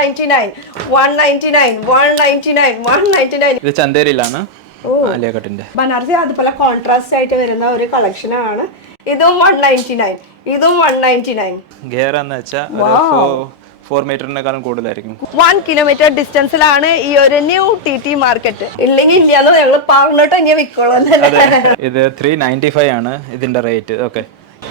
199, 199, 199, 199. ഇത് ചന്തേരിയിലാണ് ആലിയ കട്ടിന്റെ. ബനാറസി അതുപോലെ കോൺട്രാസ്റ്റ് ആയിട്ട് വരുന്ന ഒരു കളക്ഷൻ ആണ്. ഇതും 199, ഇതും 199. ഗേറ എന്ന് വെച്ചാൽ 4 മീറ്ററിനെക്കാളും കൂടുതലായിരിക്കും. 1 കിലോമീറ്റർ ഡിസ്റ്റൻസിലാണ് ഈ ഒരു ന്യൂ TT മാർക്കറ്റ്. ഇല്ലെങ്കിൽ ഇല്ലാന്ന് ഞങ്ങൾ പറഞ്ഞിട്ട് ഇങ്ങനെ വിൽക്കോളൂ. ഇത് 395 ആണ് ഇതിന്റെ റേറ്റ്. ഓക്കെ,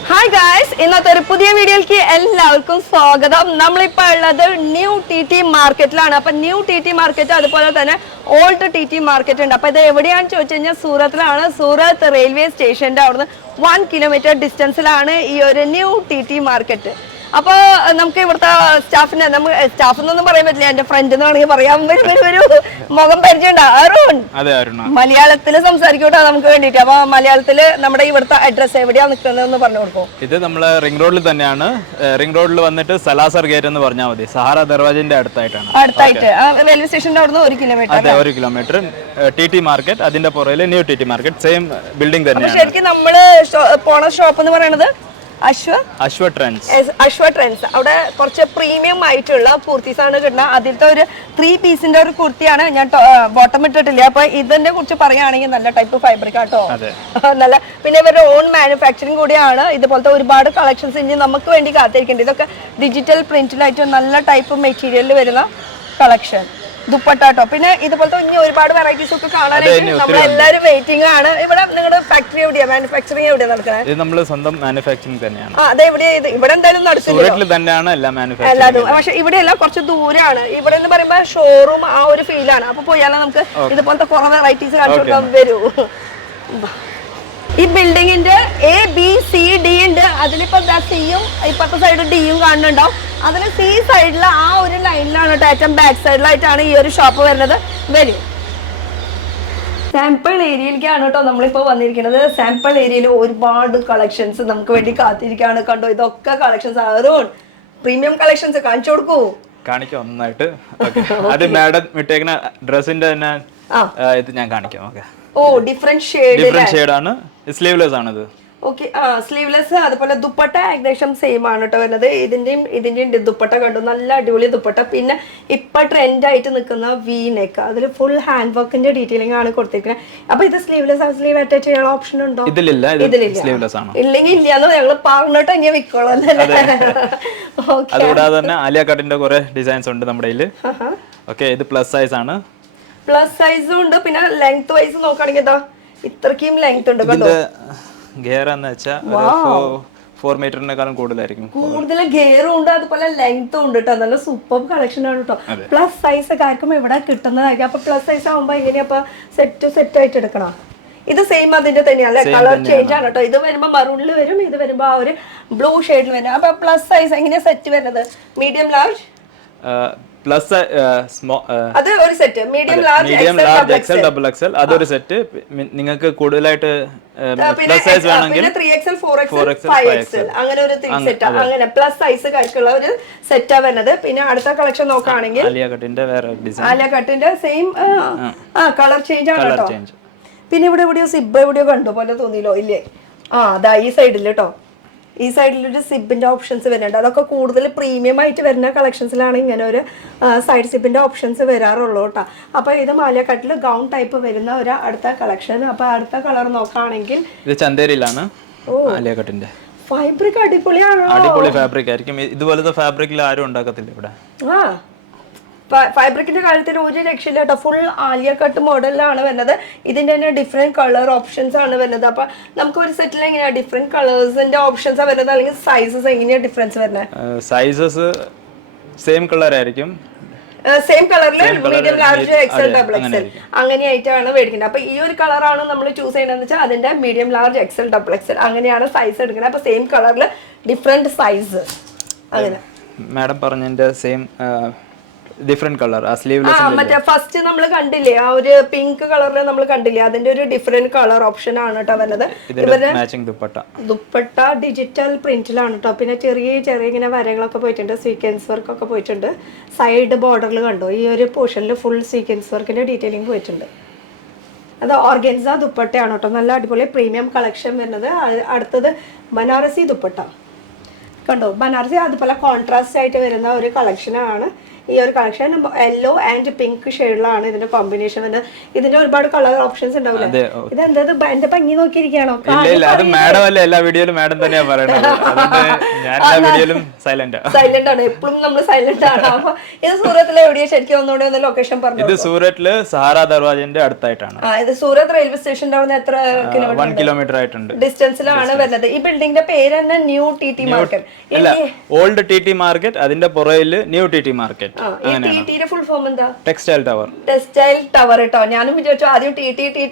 ഹായ് ഗായ്സ്, ഇന്നത്തെ ഒരു പുതിയ വീഡിയോയിലേക്ക് എല്ലാവർക്കും സ്വാഗതം. നമ്മളിപ്പോൾ ഉള്ളത് ന്യൂ TT മാർക്കറ്റിലാണ്. അപ്പൊ ന്യൂ TT മാർക്കറ്റ് അതുപോലെ തന്നെ ഓൾഡ് TT മാർക്കറ്റ് ഉണ്ട്. അപ്പൊ ഇത് എവിടെയാണെന്ന് ചോദിച്ചു കഴിഞ്ഞാൽ സൂറത്തിലാണ്. സൂറത്ത് റെയിൽവേ സ്റ്റേഷന്റെ അവിടുന്ന് 1 കിലോമീറ്റർ ഡിസ്റ്റൻസിലാണ് ഈ ഒരു ന്യൂ TT മാർക്കറ്റ്. അപ്പൊ നമുക്ക് ഇവിടുത്തെ സ്റ്റാഫിനെ, നമുക്ക് സ്റ്റാഫ് എന്നൊന്നും പറയാൻ പറ്റില്ല, എന്റെ ഫ്രണ്ട് എന്ന് വേണമെങ്കിൽ പറയാം. ഒരു മുഖം പരിചയം അരുൺ മലയാളത്തിൽ സംസാരിക്കൂട്ടോ നമുക്ക് വേണ്ടിട്ട്. അപ്പൊ മലയാളത്തില് നമ്മുടെ ഇവിടുത്തെ അഡ്രസ് എവിടെയാ നിൽക്കുന്നതെന്ന് പറഞ്ഞു കൊടുക്കും. ഇത് നമ്മള് റിംഗ് റോഡിൽ തന്നെയാണ്. റിംഗ് റോഡിൽ വന്നിട്ട് സലാസർ ഗേറ്റ് എന്ന് പറഞ്ഞാൽ മതി. സഹാറ ദർവാജന്റെ അടുത്തായിട്ടാണ്. അടുത്തായിട്ട് റെയിൽവേ സ്റ്റേഷന്റെ അവിടുന്ന് 1 കിലോമീറ്റർ. അതെ, 1 കിലോമീറ്റർ. TT മാർക്കറ്റ്, അതിന്റെ പുറകില് new TT market, same building തന്നെയാണ്. ശരിക്കും നമ്മള് പോണ ഷോപ്പ് എന്ന് പറയുന്നത് അശ്വ ട്രെൻഡ്സ്. അവിടെ കുറച്ച് പ്രീമിയം ആയിട്ടുള്ള കുർത്തീസ് ആണ് കിട്ടുന്നത്. അതിലത്തെ ഒരു 3 പീസിന്റെ ഒരു കുർത്തിയാണ്. ഞാൻ ബോട്ടം ഇട്ടിട്ടില്ല. അപ്പൊ ഇതിനെ കുറിച്ച് പറയുകയാണെങ്കിൽ നല്ല ടൈപ്പ് ഫൈബ്രിക് ആട്ടോ, നല്ല. പിന്നെ ഇവരുടെ ഓൺ മാനുഫാക്ചറിങ് കൂടിയാണ്. ഇതുപോലത്തെ ഒരുപാട് കളക്ഷൻസ് ഇനി നമുക്ക് വേണ്ടി കാത്തിരിക്കേണ്ടത്. ഇതൊക്കെ ഡിജിറ്റൽ പ്രിന്റിലായിട്ട് നല്ല ടൈപ്പ് മെറ്റീരിയലിൽ വരുന്ന കളക്ഷൻ. ദുപ്പട്ടാട്ടോ. പിന്നെ ഇതുപോലത്തെ ഇനി ഒരുപാട് വെറൈറ്റീസ് ഒക്കെ കാണാനായിട്ട് നമ്മളെല്ലാരും വെയിറ്റിംഗ് ആണ്. ഇവിടെ നിങ്ങളുടെ ഫാക്ടറി എവിടെയാ, മാനുഫാക്ചറിങ് എവിടെയാ നടക്കുന്നത്? ഇത് നമ്മള് സ്വന്തം മാനുഫാക്ചറിങ് തന്നെയാണ്. അതെവിടെയാ? ഇവിടെ എന്തായാലും തന്നെയാണ് എല്ലാതും. പക്ഷെ ഇവിടെ എല്ലാം കുറച്ച് ദൂരാണ്. ഇവിടെ എന്ന് പറയുമ്പോ ഷോറൂം ആ ഒരു ഫീലാണ്. അപ്പൊ പോയാലോ നമുക്ക് ഇതുപോലത്തെ കുറെ വെറൈറ്റീസ് കാണിച്ചു കൊടുക്കാൻ വരൂ. ഈ ബിൽഡിങ്ങിന്റെ ABCD ഉണ്ട്. അതിലിപ്പോ സിയും ഇപ്പത്തെ സൈഡ് Dയും കാണുന്നുണ്ടാവും. അതിന് C സൈഡില് ആ ഒരു ലൈനിലാണ് കേട്ടോ, ഏറ്റവും ബാക്ക് സൈഡിലായിട്ടാണ് ഈ ഒരു ഷോപ്പ് വരുന്നത്. വരും. സാമ്പിൾ ഏരിയയിലേക്കാണ് കേട്ടോ നമ്മളിപ്പോ വന്നിരിക്കുന്നത്. സാമ്പിൾ ഏരിയയിൽ ഒരുപാട് കളക്ഷൻസ് നമുക്ക് വേണ്ടി കാത്തിരിക്കുകയാണ്. കണ്ടോ, ഇതൊക്കെ കളക്ഷൻസ് ആറും പ്രീമിയം കളക്ഷൻസ് കാണിച്ചു കൊടുക്കൂ. കാണിക്കാം ഒന്നായിട്ട്. അത് മാഡം ഇട്ടേക്കുന്ന ഡ്രസ്സിന്റെ തന്നെ ഇത് ഞാൻ കാണിക്കാം. ഓക്കെ. ഓ, ഡിഫറെന്റ് ഷെയ്ഡ് ആണ്. സ്ലീവ്ലെസ് ആണിത്. ഓക്കെ. സ്ലീവ്ലെസ്. അതുപോലെ ദുപ്പട്ട ഏകദേശം സെയിം ആണ് കേട്ടോ വരുന്നത്. ഇതിന്റെയും ദുപ്പട്ട കണ്ടു, നല്ല അടിപൊളി ദുപ്പട്ട. പിന്നെ ഇപ്പൊ ട്രെൻഡ് ആയിട്ട് നിൽക്കുന്ന വി നെക്ക്, അതിൽ ഫുൾ ഹാൻഡ് വർക്കിന്റെ ഡീറ്റെയിലിംഗ് ആണ് കൊടുത്തിരിക്കുന്നത്. അപ്പൊ ഇത് സ്ലീവ്ലെസ് സ്ലീവ് അറ്റാച്ച് ചെയ്യാനുള്ള ഓപ്ഷൻ ഉണ്ടോ? ഇതിലില്ല. ഇല്ലെങ്കിൽ ഇല്ലാന്ന് ഞങ്ങൾ പറഞ്ഞിട്ട് ഇങ്ങനെ വിൽക്കോളൂ. അതുകൂടാതെ തന്നെ ആലിയ കട്ടിന്റെ കുറെ ഡിസൈൻസ് ഉണ്ട് നമ്മുടെ കയ്യില്. ഓക്കെ, ഇത് പ്ലസ് സൈസ് ആണ്. പ്ലസ് സൈസും ഉണ്ട്. പിന്നെ ലെങ്ത് വൈസ് നോക്കുകയാണെങ്കിൽ ഇത്രയ്ക്കും ലെങ്ത് ഉണ്ട്. ഗേർ എന്ന് വെച്ചാൽ 4 മീറ്ററിനെക്കാളും കൂടുതലായിരിക്കും. കൂടുതൽ ഗെയറും ഉണ്ട്, അതുപോലെ ലെങ്ത്തും ഉണ്ട് കേട്ടോ. നല്ല സൂപ്പർ കളക്ഷൻ ആണ് കേട്ടോ. പ്ലസ് സൈസ് ഒക്കെ ആർക്കും ഇവിടെ കിട്ടുന്നതായിരിക്കും. അപ്പൊ പ്ലസ് സൈസ് ആകുമ്പോ എങ്ങനെയാ സെറ്റ് ആയിട്ട് എടുക്കണം? ഇത് സെയിം അതിന്റെ തന്നെയല്ലേ? കളർ ചേഞ്ച് ആണ് കേട്ടോ. ഇത് വരുമ്പോ മറൂണിൽ വരും, ഇത് വരുമ്പോ ആ ഒരു ബ്ലൂ ഷെയ്ഡിൽ വരും. അപ്പൊ പ്ലസ് സൈസ് എങ്ങനെയാ സെറ്റ് വരുന്നത്? മീഡിയം ലാർജ് പ്ലസ് അത് ഒരു set, medium large XL double Excel അതൊരു സെറ്റ്. നിങ്ങൾക്ക് കൂടുതലായിട്ട് പ്ലസ് സൈസ് വേണമെങ്കിൽ 3XL 4XL 5XL അങ്ങനെ ഒരു 3 സെറ്റ്, അങ്ങനെ പ്ലസ് സൈസ് കഴിക്കുള്ള ഒരു സെറ്റാ വരുന്നത്. പിന്നെ അടുത്ത കളക്ഷൻ നോക്കുകയാണെങ്കിൽ ആലിയ കട്ടിന്റെ വേറെ ഡിസൈൻ, ആലിയ കട്ടിന്റെ സെയിം കളർ ചേഞ്ച് ആണ് കേട്ടോ. പിന്നെ ഇവിടെ എവിടെയോ സിബ് എവിടെയോ കണ്ടു പോലെ തോന്നിയില്ലോ, ഇല്ലേ? അതാ ഈ സൈഡിൽ കേട്ടോ. ഈ സൈഡിൽ ഒരു സിബിന്റെ ഓപ്ഷൻസ് വരുന്നുണ്ട്. അതൊക്കെ കൂടുതൽ പ്രീമിയം ആയിട്ട് വരുന്ന കളക്ഷൻസിലാണ് ഇങ്ങനെ ഒരു സൈഡ് സിബിന്റെ ഓപ്ഷൻസ് വരാറുള്ളൂ കേട്ടോ. അപ്പൊ ഇത് ആലിയ കട്ടിൽ ഗൗൺ ടൈപ്പ് വരുന്ന ഒരു അടുത്ത കളക്ഷൻ. അപ്പൊ അടുത്ത കളർ നോക്കുകയാണെങ്കിൽ ഇത് ചന്തേരിയിലാണ് ആലിയ കട്ടിന്റെ. ഫാബ്രിക് അടിപൊളിയാണോ? അടിപൊളി ഫാബ്രിക് ആയിരിക്കും. ഇതുപോലത്തെ ഫാബ്രിക്കിൽ ആരും ഉണ്ടാക്കത്തില്ല ഇവിടെ. ഫാബ്രിക്കിന്റെ കാര്യത്തിൽ ഒരു രക്ഷയില്ല കേട്ടോ. ഫുൾ ആലിയ കട്ട് മോഡലിലാണ് വരുന്നത്. ഇതിന്റെ തന്നെ ഡിഫറെന്റ് കളർ ഓപ്ഷൻസ് ആണ് വരുന്നത്. അപ്പൊ നമുക്ക് ഒരു സെറ്റിൽ എങ്ങനെയാ ഡിഫറെന്റ് കളേഴ്സിന്റെ ഓപ്ഷൻസ് വരുന്നത്, അല്ലെങ്കിൽ സൈസസ് എങ്ങനെയാ ഡിഫറൻസ് വരുന്നത്? സൈസസ് സെയിം കളർ ആയിരിക്കും. സെയിം കളറിൽ medium large XL double XL അങ്ങനെയായിട്ടാണ് മേടിക്കുന്നത്. അപ്പൊ ഈ ഒരു കളറാണ് നമ്മൾ ചൂസ് ചെയ്യണമെന്ന് വെച്ചാൽ അതിന്റെ medium large XL double Excel അങ്ങനെയാണ് സൈസ് എടുക്കുന്നത്. അപ്പൊ സെയിം കളറിൽ ഡിഫറെന്റ് സൈസ് അങ്ങനെ. മാഡം പറഞ്ഞതിന്റെ സെയിം ഡിഫറെന്റ് കളർ. മറ്റേ ഫസ്റ്റ് നമ്മൾ കണ്ടില്ലേ, ആ ഒരു പിങ്ക് കളറിൽ നമ്മൾ കണ്ടില്ലേ, അതിന്റെ ഒരു ഡിഫറെന്റ് കളർ ഓപ്ഷൻ ആണ് കേട്ടോ വരുന്നത്. ദുപ്പട്ട ഡിജിറ്റൽ പ്രിന്റിലാണ് കേട്ടോ. പിന്നെ ചെറിയ ഇങ്ങനെ വരകളൊക്കെ പോയിട്ടുണ്ട്, സീക്വൻസ് വർക്ക് ഒക്കെ പോയിട്ടുണ്ട്. സൈഡ് ബോർഡറിൽ കണ്ടോ, ഈ ഒരു പോർഷനിൽ ഫുൾ സീക്വൻസ് വർക്കിന്റെ ഡീറ്റെയിലിംഗ് പോയിട്ടുണ്ട്. അത് ഓർഗൻസ ദുപ്പട്ടയാണ് കേട്ടോ. നല്ല അടിപൊളി പ്രീമിയം കളക്ഷൻ വരുന്നത്. അടുത്തത് ബനാറസി ദുപ്പട്ട കണ്ടോ. ബനാറസി അതുപോലെ കോൺട്രാസ്റ്റ് ആയിട്ട് വരുന്ന ഒരു കളക്ഷനാണ്. ഈ ഒരു കളക്ഷൻ യെല്ലോ ആൻഡ് പിങ്ക് ഷെയ്ഡിലാണ് ഇതിന്റെ കോമ്പിനേഷൻ വരുന്നത്. ഇതിന്റെ ഒരുപാട് കളർ ഓപ്ഷൻസ് ഉണ്ടാവില്ല. ഇതെന്താ എന്റെ ഭംഗി നോക്കിയിരിക്കുകയാണോ? മാഡം അല്ലേ എല്ലാ വീഡിയോയിലും മാഡം തന്നെയാ പറയുന്നത്. സൈലന്റ് ആണ്, എപ്പോഴും നമ്മൾ സൈലന്റ് ആണ്. അപ്പൊ ഇത് സൂറത്തിലെ എവിടെയാ ശരിക്കും ഒന്നുകൂടെ ഒന്ന് ലൊക്കേഷൻ പറഞ്ഞു? ഇത് സൂറത്തില് സഹാറ ദർവാജന്റെ അടുത്തായിട്ടാണ്. ഇത് സൂറത്ത് റെയിൽവേ സ്റ്റേഷന്റെ അവിടെ എത്ര 1 കിലോമീറ്റർ ആയിട്ടുണ്ട് ഡിസ്റ്റൻസിലാണ് വരുന്നത്. ഈ ബിൽഡിംഗിന്റെ പേര് തന്നെ ന്യൂ ടി മാർക്കറ്റ്. അല്ല, ഓൾഡ് ടി മാർക്കറ്റ്, അതിന്റെ പുറകില് ന്യൂ ടി മാർക്കറ്റ്. ടിയുടെ ഫുൾ ഫോം എന്താ? Textile tower. ടെക്സ്റ്റൈൽ ടവർ കേട്ടോ. ഞാനും വിചാരിച്ചു ആദ്യം ടി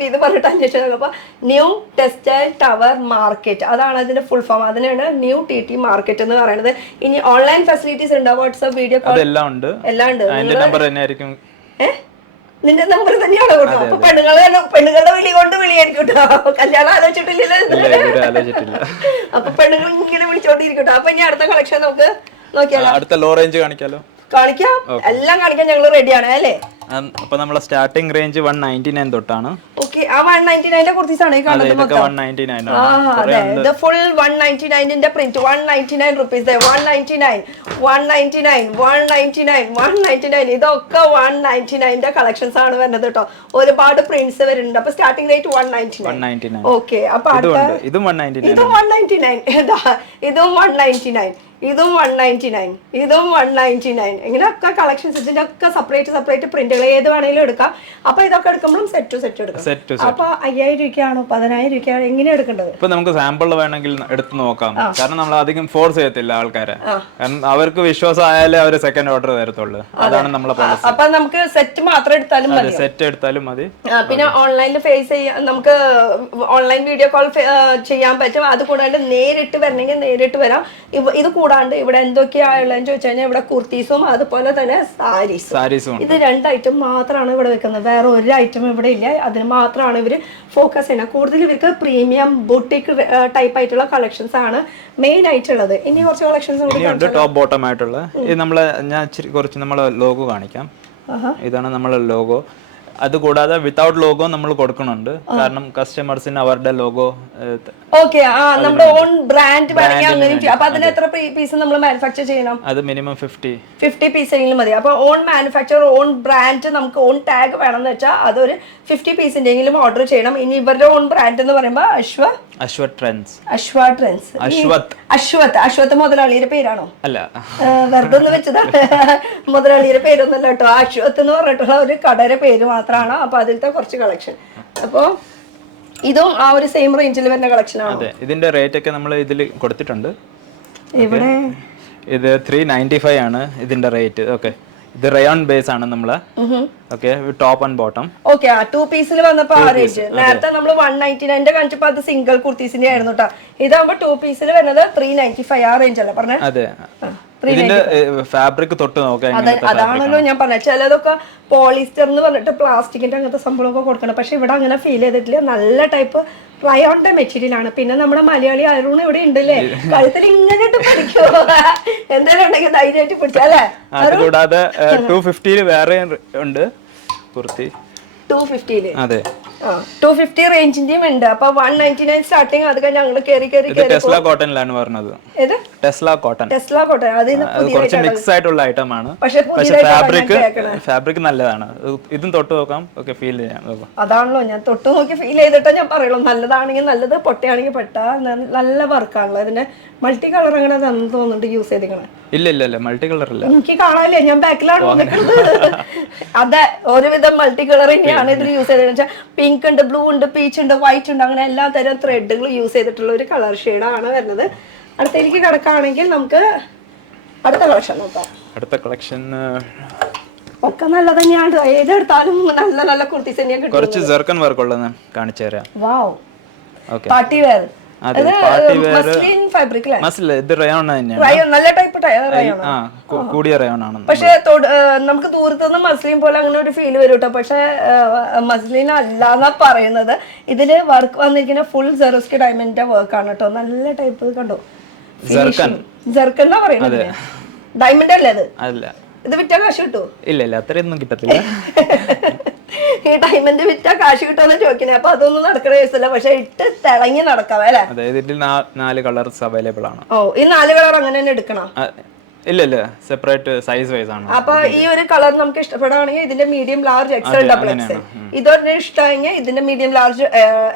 എന്ന് പറഞ്ഞിട്ട് അന്വേഷിച്ചത്. അപ്പൊ ന്യൂ ടെക്സ്റ്റൈൽ ടവർ മാർക്കറ്റ്, അതാണ് അതിന്റെ ഫുൾ ഫോം. അതിനാണ് ന്യൂ ടി മാർക്കറ്റ് എന്ന് പറയുന്നത്. ഇനി ഓൺലൈൻ ഫെസിലിറ്റീസ് ഉണ്ടോ? വാട്സ്ആപ്പ്, വീഡിയോ കോൾ എല്ലാം ഉണ്ട്. എല്ലാം ഉണ്ട്. അതിന്റെ നമ്പർ തന്നെയായിരിക്കും. നിന്റെ നമ്പർ തന്നെയാണോ കേട്ടോ? അപ്പൊ പെണ്ണുങ്ങളുടെ വിളി കൊണ്ട് വിളിയായിരിക്കും കേട്ടോ. കല്യാണം ആലോചിച്ചിട്ടില്ലല്ലോ. അപ്പൊ പെണ്ണുങ്ങൾ ഇങ്ങനെ വിളിച്ചോണ്ടിരിക്കട്ടോ. അപ്പൊ ഇനി അടുത്ത കളക്ഷൻ നമുക്ക് നോക്കിയാലോ? അടുത്ത ലോ റേഞ്ച് കാണിക്കാലോ? കാണിക്കാം, എല്ലാം കാണിക്കാൻ ഞങ്ങൾ റെഡിയാണ് അല്ലേ? അപ്പൊ നമ്മളെ സ്റ്റാർട്ടിംഗ് റേഞ്ച് 199 തൊട്ടാണ്. ഓക്കെ, ആ 199ന്റെ കുർത്തീസ് ആണ് ഈ കാണുന്നത് മൊത്തം. 199 അതെ, ഇത് ഫുൾ 199ന്റെ പ്രിന്റ്. 199 റുപ്പീസ്, 199, 199, 199, 199. ഇതൊക്കെ 199ന്റെ കളക്ഷൻസ് ആണ് വരുന്നത് കേട്ടോ. ഒരുപാട് പ്രിന്റ്സ് വരുന്നുണ്ട്. അപ്പൊ സ്റ്റാർട്ടിംഗ് റേറ്റ് 199. ഓക്കെ, അപ്പൊ ഇതും 199, ഇതും 199, ഇതും 199, ഇതും 199, ഇതും 199. ഇങ്ങനെയൊക്കെ കളക്ഷൻസ്, ഇതിന്റെ ഒക്കെ സെപ്പറേറ്റ് പ്രിന്റുകൾ ഏത് വേണമെങ്കിലും എടുക്കാം. അപ്പൊ ഇതൊക്കെ എടുക്കുമ്പോഴും സെറ്റ് ടു സെറ്റ് എടുക്കാം. അപ്പൊ 5000 രൂപയ്ക്കാണോ 10000 രൂപയ്ക്കാണോ എങ്ങനെയാ എടുക്കേണ്ടത്? ഇപ്പൊ നമുക്ക് സാമ്പിൾ വേണമെങ്കിൽ എടുത്ത് നോക്കാം. കാരണം നമ്മൾ അധികം ഫോഴ്സ് ചെയ്യത്തില്ല ആൾക്കാരെ. കാരണം അവർക്ക് വിശ്വാസം ആയാലേ അവർ സെക്കൻഡ് ഓർഡർ തരത്തുള്ളൂ. അതാണ് നമ്മളെ പോളിസി. അപ്പൊ നമുക്ക് സെറ്റ് മാത്രം എടുത്താലും മതി. സെറ്റ് എടുത്താലും മതി. പിന്നെ ഓൺലൈനിൽ ഫേസ് ചെയ്യാൻ നമുക്ക് ഓൺലൈൻ വീഡിയോ കോൾ ചെയ്യാൻ പറ്റും. അത് കൂടാണ്ട് നേരിട്ട് വരണമെങ്കിൽ നേരിട്ട് വരാം. ഇത് കൂടാണ്ട് ഇവിടെ എന്തൊക്കെയാ ഉള്ളതെന്ന് ചോദിച്ചു കഴിഞ്ഞാൽ ഇവിടെ കുർത്തീസും അതുപോലെ തന്നെ സാരീസും. ഇത് 2 ഐറ്റം മാത്രമാണ് ഇവിടെ വെക്കുന്നത്. വേറെ ഒരു ഐറ്റം ഇവിടെ ഇല്ല. അതിന് മാത്രമാണ് ഇവര് ഫോക്കസ് ചെയ്യുന്നത്. കൂടുതൽ ഇവർക്ക് പ്രീമിയം ബുട്ടിക് ടൈപ്പ് ആയിട്ടുള്ള കളക്ഷൻസ് ആണ് മെയിൻ ആയിട്ടുള്ളത്. ഇനി കുറച്ച് കളക്ഷൻസ് ടോപ്പ് ബോട്ടം ആയിട്ടുള്ള ഞാൻ കുറച്ച് നമ്മളെ ലോഗോ കാണിക്കാം. ഇതാണ് നമ്മളെ ലോഗോ. അതുകൂടാതെ വിത്തൗട്ട് ലോഗോ നമ്മൾ കൊടുക്കുന്നുണ്ട്. കാരണം കസ്റ്റമേഴ്സിന് അവരുടെ ലോഗോ ഓക്കെ, നമ്മുടെ ഓൺ ബ്രാൻഡ് വേണമെങ്കിൽ അങ്ങനെ. അപ്പൊ അതിന് എത്ര പീസ് നമ്മൾ മാനുഫാക്ചർ ചെയ്യണം? അത് മിനിമം 50 പീസ് എങ്കിലും മതി. അപ്പൊ ഓൺ മാനുഫാക്ചർ, ഓൺ ബ്രാൻഡ്, നമുക്ക് ഓൺ ടാഗ് വേണമെന്ന് വെച്ചാൽ അതൊരു 50 പീസിന്റെങ്കിലും ഓർഡർ ചെയ്യണം. ഇനി ഇവരുടെ ഓൺ ബ്രാൻഡ് എന്ന് പറയുമ്പോൾ അശ്വത് മുതലാളിയുടെ പേരാണോ? അല്ല, വെറുതെ ഒന്ന് വെച്ചതാണ്. മുതലാളിയുടെ പേരൊന്നുമല്ല കേട്ടോ. അശ്വത് എന്ന് പറഞ്ഞിട്ടുള്ള ഒരു കടയുടെ പേര് മാത്രമാണ്. അപ്പൊ അതിലത്തെ കുറച്ച് കളക്ഷൻ. അപ്പൊ ഇതും ആ ഒരു സെയിം റേഞ്ചിൽ വരുന്ന കളക്ഷൻ ആണ്. അതെ, ഇതിന്റെ റേറ്റ് ഒക്കെ നമ്മൾ ഇതിൽ കൊടുത്തിട്ടുണ്ട്. ഇവിടെ ഇത് 395 ആണ് ഇതിന്റെ റേറ്റ്. ഓക്കെ, ഇത് റയോൺ ബേസ് ആണ് നമ്മള്. Okay, top and bottom. Okay, 2 പീസിൽ വന്നപ്പോ ആ റേറ്റ്. നേരത്തെ നമ്മൾ 199 കാണിച്ചപ്പോ അത് സിംഗിൾ കുർത്തീസിന്റെ ആയിരുന്നു കേട്ടോ. ഇതാകുമ്പോ 2 പീസിൽ വരുന്നത് 395 ആ റേഞ്ച് അല്ലേ പറഞ്ഞേ? അതെ, ഇതിന്റെ ഫാബ്രിക് തൊട്ട് നോക്കാം. അതാണല്ലോ ഞാൻ പറഞ്ഞത്. ചിലതൊക്കെ പോളിസ്റ്റർ എന്ന് പറഞ്ഞിട്ട് പ്ലാസ്റ്റിക്കിന്റെ അങ്ങനത്തെ സംഭവമൊക്കെ കൊടുക്കണം. പക്ഷെ ഇവിടെ അങ്ങനെ ഫീൽ ചെയ്തിട്ടില്ല. നല്ല ടൈപ്പ് റയോണിന്റെ മെറ്റീരിയൽ ആണ്. പിന്നെ നമ്മുടെ മലയാളി അരുൺ ഇവിടെ ഉണ്ടല്ലേ, കഴുത്തിൽ ഇങ്ങനെ ഇട്ട് പഠിക്കുമോ? എന്തായാലും ഉണ്ടെങ്കിൽ ധൈര്യമായിട്ട് പിടിച്ചല്ലേ. അതുകൂടാതെ 250 വേറെ ഉണ്ട് കുർത്തി. 250 അതെ, 250 റേഞ്ചിന്റെയും ഉണ്ട്. അപ്പൊ 199 സ്റ്റാർട്ടിങ്. അത് കഴിഞ്ഞ് ഞങ്ങൾ കേറി ടെസ്ല കോട്ടണിലാണ് പറഞ്ഞത്. Tesla cotton. അത് കുറച്ച് മിക്സ് ആയിട്ടുള്ള ഐറ്റം ആണ്. പക്ഷെ ഫാബ്രിക് നല്ലതാണ്. ഇതും തൊട്ട് നോക്കാം. ഓക്കെ, ഫീൽ ചെയ്യാം. അതാണല്ലോ ഞാൻ തൊട്ട് നോക്കി ഫീൽ ചെയ്തിട്ടാ ഞാൻ പറയുള്ളൂ. നല്ലതാണെങ്കിൽ നല്ലത്, പൊട്ടയാണെങ്കിൽ പെട്ട. നല്ല വർക്കാണല്ലോ. ഇതിന്റെ മൾട്ടി കളർ അങ്ങനെ തോന്നുന്നുണ്ട് യൂസ് ചെയ്തിരിക്കണേ. ഇല്ല, മൾട്ടി കളർ ഇല്ല. എനിക്ക് കാണാനില്ലേ, ഞാൻ ബാക്കിലാണ് വന്നിട്ടുള്ളത്. അതെ, ഒരുവിധം മൾട്ടി കളർ തന്നെയാണ് ഇതിൽ യൂസ് ചെയ്തത്. പിങ്ക് ഉണ്ട്, ബ്ലൂ ഉണ്ട്, പീച്ച് ഉണ്ട്, വൈറ്റ് ഉണ്ട്, അങ്ങനെ എല്ലാ തരം ത്രെഡുകൾ യൂസ് ചെയ്തിട്ടുള്ള ഒരു കളർ ഷെയ്ഡാണ് വരുന്നത്. അടുത്തേക്ക് കിടക്കുകയാണെങ്കിൽ നമുക്ക് അടുത്ത കളക്ഷൻ നോക്കാം. അടുത്ത കളക്ഷൻ ഒക്കെ നല്ല തന്നെയാണ്. ഏതെടുത്താലും നല്ല നല്ല കുർത്തീസ് തന്നെയാണ് കിട്ടുന്നത്. കുറച്ച് ജർക്കൻ വർക്ക് ഉള്ളത് കാണിച്ചു തരാം. വാവ്, ഓക്കേ, പാർട്ടി വെയർ. കൂടിയ റയോൺ ആണ്. പക്ഷെ നമുക്ക് ദൂരത്തുനിന്ന് മസ്ലിൻ പോലെ അങ്ങനെ ഒരു ഫീൽ വരും കേട്ടോ. പക്ഷെ മസ്ലിൻ അല്ലാന്നാ പറയുന്നത്. ഇതില് വർക്ക് വന്നിരിക്കുന്ന ഫുൾ സെറോസ്കി ഡയമണ്ടിന്റെ വർക്ക് ആണ് കേട്ടോ. നല്ല ടൈപ്പ് കണ്ടോ, ജർക്കൻ എന്നാ പറയുന്നത്. ഡയമണ്ട് അല്ലേ അത്? അല്ല, ഇത് വിറ്റാ കാശ് കിട്ടൂ? ഇല്ല, അത്രയൊന്നും കിട്ടത്തില്ല. ഈ ഡയമണ്ട് വിറ്റാ കാശ് കിട്ടുമെന്ന് ചോദിക്കണേ. അപ്പൊ അതൊന്നും നടക്കണ കേസല്ല. പക്ഷെ ഇട്ട് തിളങ്ങി നടക്കാം അല്ലേ? ഇതിൽ 4 കളേഴ്സ് അവൈലബിൾ ആണ്. ഓ, ഈ 4 കളർ അങ്ങനെ തന്നെ എടുക്കണം? ഇല്ല ഇല്ല, സെപ്പറേറ്റ് സൈസ് വൈസ് ആണ്. അപ്പൊ ഈ ഒരു കളർ നമുക്ക് ഇഷ്ടപ്പെടുകയാണെങ്കിൽ ഇതിന്റെ medium large XL double Excel, ഇതൊരു ഇഷ്ടമെങ്കിൽ ഇതിന്റെ medium large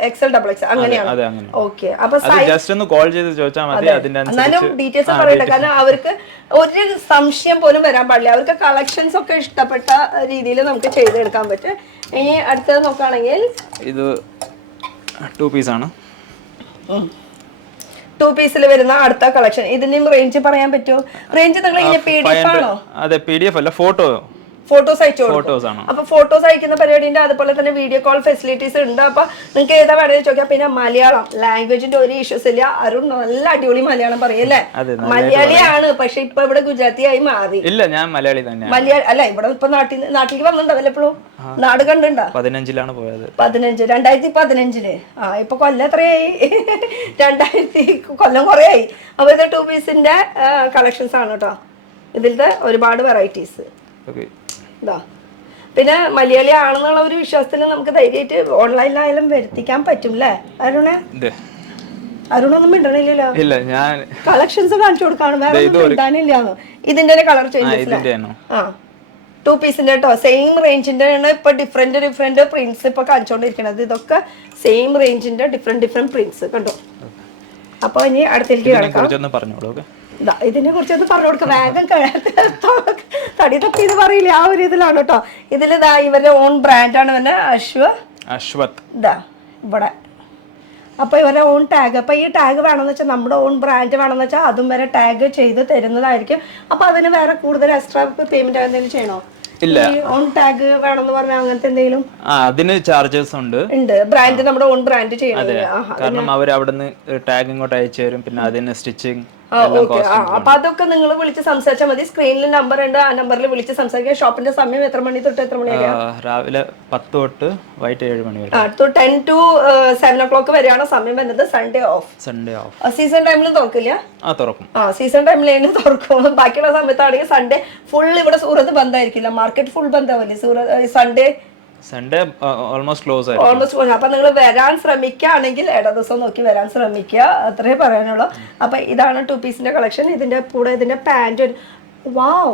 XL double Excel അങ്ങനെയാണ്. ഓക്കെ, അപ്പൊ ജസ്റ്റ് ഒന്ന് കോൾ ചെയ്ത് ചോദിച്ചാൽ മതി. എന്നാലും ഡീറ്റെയിൽസ് പറയട്ടെ, കാരണം അവർക്ക് ഒരു സംശയം പോലും വരാൻ പാടില്ല. അവർക്ക് കളക്ഷൻസ് ഒക്കെ ഇഷ്ടപ്പെട്ട രീതിയിൽ നമുക്ക് ചെയ്തെടുക്കാൻ പറ്റും. ഇനി അടുത്തത് നോക്കുകയാണെങ്കിൽ ഇത് 2 പീസ് ആണ്. 2 പീസിൽ വരുന്ന അടുത്ത കളക്ഷൻ. ഇതിന്റെയും റേഞ്ച് പറയാൻ പറ്റുമോ? റേഞ്ച് നിങ്ങൾ PDF ആണോ? അതെ, PDF അല്ല, ഫോട്ടോസ് അയച്ചു കൊടുക്കും. അപ്പൊ ഫോട്ടോസ് അയക്കുന്ന പരിപാടിന്റെ അതുപോലെ തന്നെ വീഡിയോ കോൾ ഫെസിലിറ്റീസ് ഉണ്ട്. അപ്പൊ നിങ്ങൾക്ക് ഏതാ വേണമെന്ന് ചോദിക്കാം. പിന്നെ മലയാളം ലാംഗ്വേജിന്റെ ഒരു ഇഷ്യൂസ് ഇല്ല. അരുൺ നല്ല അടിപൊളി മലയാളം പറയല്ലേ? മലയാളിയാണ്, പക്ഷെ ഇപ്പൊ ഇവിടെ ഗുജറാത്തി ആയി മാറി. ഇല്ല, ഞാൻ മലയാളി തന്നെ. മലയാളി അല്ല, ഇവിടെ ഇപ്പൊ നാട്ടിലേക്ക് വന്നിട്ടുണ്ടല്ലോ. എപ്പോഴും നാട് കണ്ടുണ്ടോ? 15-ലാണ് പോയത്. 2015. ഇപ്പൊ കൊല്ലം എത്രയായി? 2000 കൊല്ലം കുറെ ആയി. അപ്പൊ ഇത് 2 പീസിന്റെ കളക്ഷൻസ് ആണ് കേട്ടോ. ഇതിലത്തെ ഒരുപാട് വെറൈറ്റീസ്. പിന്നെ മലയാളി ആണെന്നുള്ള ഒരു വിശ്വാസത്തിൽ നമുക്ക് ധൈര്യമായിട്ട് ഓൺലൈനിലായാലും വരുത്തിക്കാൻ പറ്റും അല്ലേ അരുണൊന്നും മിണ്ടണില്ലല്ലോ. കളക്ഷൻസ് കാണിച്ചു കൊടുക്കാണ്, വേറെ മിണ്ടാനില്ലാന്ന്. ഇതിന്റെ കളർ ചേഞ്ചസ് 2 പീസിന്റെ കേട്ടോ. സെയിം റേഞ്ചിന്റെ ആണ് ഇപ്പൊ ഡിഫറെന്റ് പ്രിന്റ്സ് ഇപ്പൊ കാണിച്ചോണ്ടിരിക്കണത്. ഇതൊക്കെ സെയിം റേഞ്ചിന്റെ ഡിഫറെന്റ് പ്രിന്റ്സ് കണ്ടോ. അപ്പൊ ഇനി അടുത്തേക്ക് കിടക്കാം. ഇതിനെ കുറിച്ച് ഒന്ന് പറഞ്ഞു കൊടുക്ക. വേഗം തടി തപ്പി ഇത് പറയില്ല, ആ ഒരു ഇതിലാണ് കേട്ടോ. ഇതിൽ ഇവരുടെ ഓൺ ബ്രാൻഡാണ് പിന്നെ അശ്വത് ഇവിടെ. അപ്പൊ ഇവരുടെ ഓൺ ടാഗ്. അപ്പൊ ഈ ടാഗ് വേണമെന്ന് വെച്ചാൽ നമ്മുടെ ഓൺ ബ്രാൻഡ് വേണമെന്ന് വെച്ചാൽ അതും വരെ ടാഗ് ചെയ്ത് തരുന്നതായിരിക്കും. അപ്പൊ അതിന് വേറെ കൂടുതൽ എക്സ്ട്രാ പേയ്മെന്റ് എന്തെങ്കിലും ചെയ്യണോ? ഇല്ല, ഓൺ ടാഗ് വേണമെന്ന് പറഞ്ഞാൽ അങ്ങനത്തെ എന്തെങ്കിലും അതിന് ചാർജസ് ഉണ്ട്. ബ്രാൻഡ് നമ്മുടെ ഓൺ ബ്രാൻഡ് ചെയ്യണം. കാരണം അവർ അവിടുന്ന് ടാഗ് ഇങ്ങോട്ട് അയച്ചു തരും. പിന്നെ അതിന് സ്റ്റിച്ചിങ്. അപ്പൊ അതൊക്കെ നിങ്ങൾ വിളിച്ച് സംസാരിച്ചാൽ മതി. സ്ക്രീനിൽ നമ്പർ ഉണ്ട്, ആ നമ്പറിൽ വിളിച്ച് സംസാരിക്കാം. ഷോപ്പിന്റെ സമയം എത്ര മണി തൊട്ട് എത്ര മണി വരെയാണ്? രാവിലെ 10 തൊട്ട് വൈകിട്ട് 7 മണി വരെ. 10 to 7 o'clock വരെയാണ് സമയം വരുന്നത്. Sunday off. സീസൺ ടൈമിലും തുറക്കില്ല? തുറക്കും. സീസൺ ടൈമിലും തുറക്കും. ബാക്കിയുള്ള സമയത്താണെങ്കിൽ സൺഡേ ഫുൾ ഇവിടെ സൂറത്ത് ബന്ധായിരിക്കില്ല. മാർക്കറ്റ് ഫുൾ ബന്ധാവില്ലേ സൂറത്ത്? Sunday almost close. അപ്പൊ നിങ്ങൾ വരാൻ ശ്രമിക്കുകയാണെങ്കിൽ ഇട ദിവസം നോക്കി വരാൻ ശ്രമിക്കുക, അത്രേ പറയാനുള്ളൂ. അപ്പൊ ഇതാണ് 2 പീസിന്റെ കളക്ഷൻ. ഇതിന്റെ കൂടെ ഇതിന്റെ പാന്റ്. വാവ്,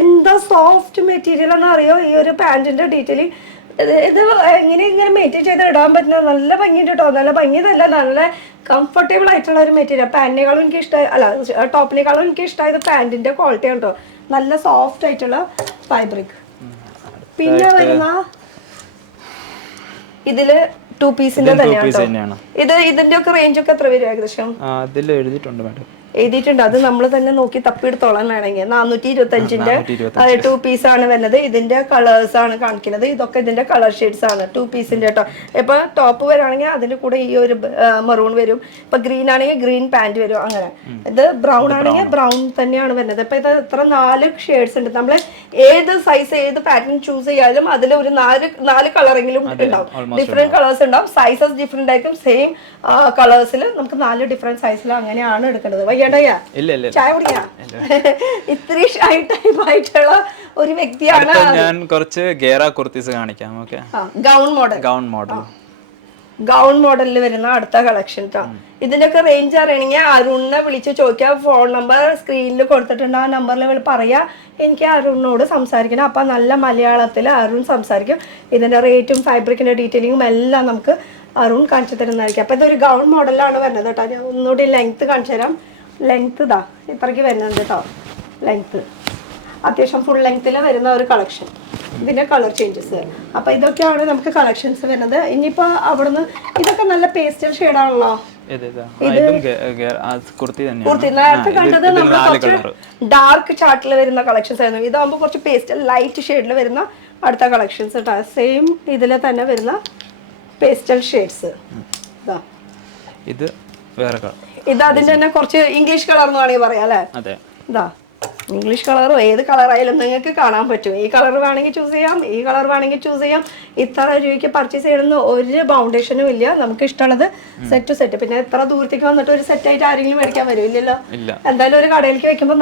എന്താ സോഫ്റ്റ് മെറ്റീരിയൽ എന്ന് അറിയോ ഈ ഒരു പാന്റിന്റെ ഡീറ്റെയിൽ. ഇത് ഇങ്ങനെ മെയിൻറ്റെയിൻ ചെയ്ത് ഇടാൻ പറ്റുന്ന നല്ല ഭംഗിയുണ്ട് കേട്ടോ. നല്ല ഭംഗിയതല്ല, നല്ല കംഫർട്ടബിൾ ആയിട്ടുള്ള ഒരു മെറ്റീരിയൽ. പാന്റിനേക്കാളും എനിക്ക് ഇഷ്ടമായി, അല്ല ടോപ്പിനേക്കാളും എനിക്ക് ഇഷ്ടമായത് പാന്റിന്റെ ക്വാളിറ്റി ആണ് കേട്ടോ. നല്ല സോഫ്റ്റ് ആയിട്ടുള്ള ഫാബ്രിക്. പിന്നെ വരുന്ന ഇതില് 2 പീസിന്റെ തന്നെയാണ്. ഇതിന്റെ ഒക്കെ റേഞ്ച് ഒക്കെ എത്ര വരും ഏകദേശം? എഴുതിയിട്ടുണ്ട് മാഡം. എഴുതിയിട്ടുണ്ട്. അത് നമ്മൾ തന്നെ നോക്കി തപ്പിയെടുത്തോളാൻ വേണമെങ്കിൽ. 425ന്റെ 2 പീസ് ആണ് വരുന്നത്. ഇതിന്റെ കളേഴ്സ് ആണ് കാണിക്കുന്നത്. ഇതൊക്കെ ഇതിന്റെ കളർ ഷെയ്ഡ്സ് ആണ് 2 പീസിന്റെ കേട്ടോ. ഇപ്പൊ ടോപ്പ് വരാണെങ്കിൽ അതിന്റെ കൂടെ ഈ ഒരു മെറൂൺ വരും. ഇപ്പൊ ഗ്രീൻ ആണെങ്കിൽ ഗ്രീൻ പാന്റ് വരും. അങ്ങനെ ഇത് ബ്രൗൺ ആണെങ്കിൽ ബ്രൗൺ തന്നെയാണ് വരുന്നത്. ഇപ്പൊ ഇത് എത്ര 4 ഷെയ്ഡ്സ് ഉണ്ട്. നമ്മൾ ഏത് സൈസ് ഏത് പാറ്റേൺ ചൂസ് ചെയ്യാലും അതിൽ ഒരു 4 കളറെങ്കിലും ഉണ്ടാവും. ഡിഫറെന്റ് കളേഴ്സ് ഉണ്ടാവും. സൈസസ് ഡിഫറെന്റ് ആയിരിക്കും. സെയിം കളേഴ്സിൽ നമുക്ക് 4 ഡിഫറെന്റ് സൈസിൽ അങ്ങനെയാണ് എടുക്കേണ്ടത്. ചായ കുടിക്കാ? ഇത്തിരി ഷൈ ടൈപ്പ് ആയിട്ടുള്ള ഒരു വ്യക്തിയാണ് ഞാൻ. കുറച്ച് ഗേറ കുർത്തീസ് കാണിക്കാം. ഗൗൺ മോഡലിൽ വരുന്ന അടുത്ത കളക്ഷൻ. ഇതിന്റെയൊക്കെ റേഞ്ച് അറിയണമെങ്കിൽ അരുണിനെ വിളിച്ച് ചോദിക്കാം. ഫോൺ നമ്പർ സ്ക്രീനിൽ കൊടുത്തിട്ടുണ്ട്. ആ നമ്പറിൽ പറയാ എനിക്ക് അരുണിനോട് സംസാരിക്കണം. അപ്പൊ നല്ല മലയാളത്തിൽ അരുൺ സംസാരിക്കും. ഇതിന്റെ റേറ്റും ഫാബ്രിക്കിന്റെ ഡീറ്റെയിലിങ്ങും എല്ലാം നമുക്ക് അരുൺ കാണിച്ചു തരുന്നതായിരിക്കും. അപ്പൊ ഇതൊരു ഗൗൺ മോഡലാണ് വരുന്നത് കേട്ടോ. ഞാൻ ഒന്നുകൂടി ലെങ്ത് കാണിച്ചു തരാം. ലെങ്ത് ഇത്രയ്ക്ക് വരുന്നുണ്ട് കേട്ടോ. ലെങ്ത് അത്യാവശ്യം ഫുൾ ലെങ്ത്തിൽ വരുന്ന ഒരു കളക്ഷൻ. ഇതിന്റെ കളർ ചേഞ്ചസ്. അപ്പൊ ഇതൊക്കെയാണ് നമുക്ക് കളക്ഷൻസ് വരുന്നത്. ഇനിയിപ്പോ അവിടുന്ന് ഇതൊക്കെ നല്ല പേസ്റ്റൽ ഷെയ്ഡാണല്ലോ. നേരത്തെ കണ്ടത് നമ്മൾ കുറച്ച് ഡാർക്ക് ചാർട്ടിൽ വരുന്ന കളക്ഷൻസ് ആയിരുന്നു. ഇതാകുമ്പോൾ കുറച്ച് പേസ്റ്റൽ ലൈറ്റ് ഷെയ്ഡിൽ വരുന്ന അടുത്ത കളക്ഷൻസ് കേട്ടോ. സെയിം ഇതിൽ തന്നെ വരുന്ന പേസ്റ്റൽ ഷെയ്ഡ്സ്. ഇത് വേറെ കളർ. ഇത് അതിന്റെ തന്നെ കുറച്ച് ഇംഗ്ലീഷ് കളർ എന്ന് വേണമെങ്കിൽ പറയാം അല്ലേ? ഇതാ ഇംഗ്ലീഷ് കളറും ഏത് കളറായാലും നിങ്ങൾക്ക് കാണാൻ പറ്റും. ഈ കളർ വേണമെങ്കിൽ ചൂസ് ചെയ്യാം, ഈ കളർ വേണമെങ്കിൽ ചൂസ് ചെയ്യാം. ഇത്ര രൂപയ്ക്ക് പർച്ചേസ് ചെയ്യണമെന്ന് ഒരു ഫൗണ്ടേഷനും ഇല്ല. നമുക്ക് ഇഷ്ടമുള്ളത് സെറ്റ് സെറ്റ്. പിന്നെ എത്ര ദൂരത്തേക്ക് വന്നിട്ട് ഒരു സെറ്റ് ആയിട്ട് ആരെങ്കിലും മേടിക്കാൻ വരും? ഇല്ലല്ലോ. എന്തായാലും ഒരു കടയിലേക്ക് വെക്കുമ്പോൾ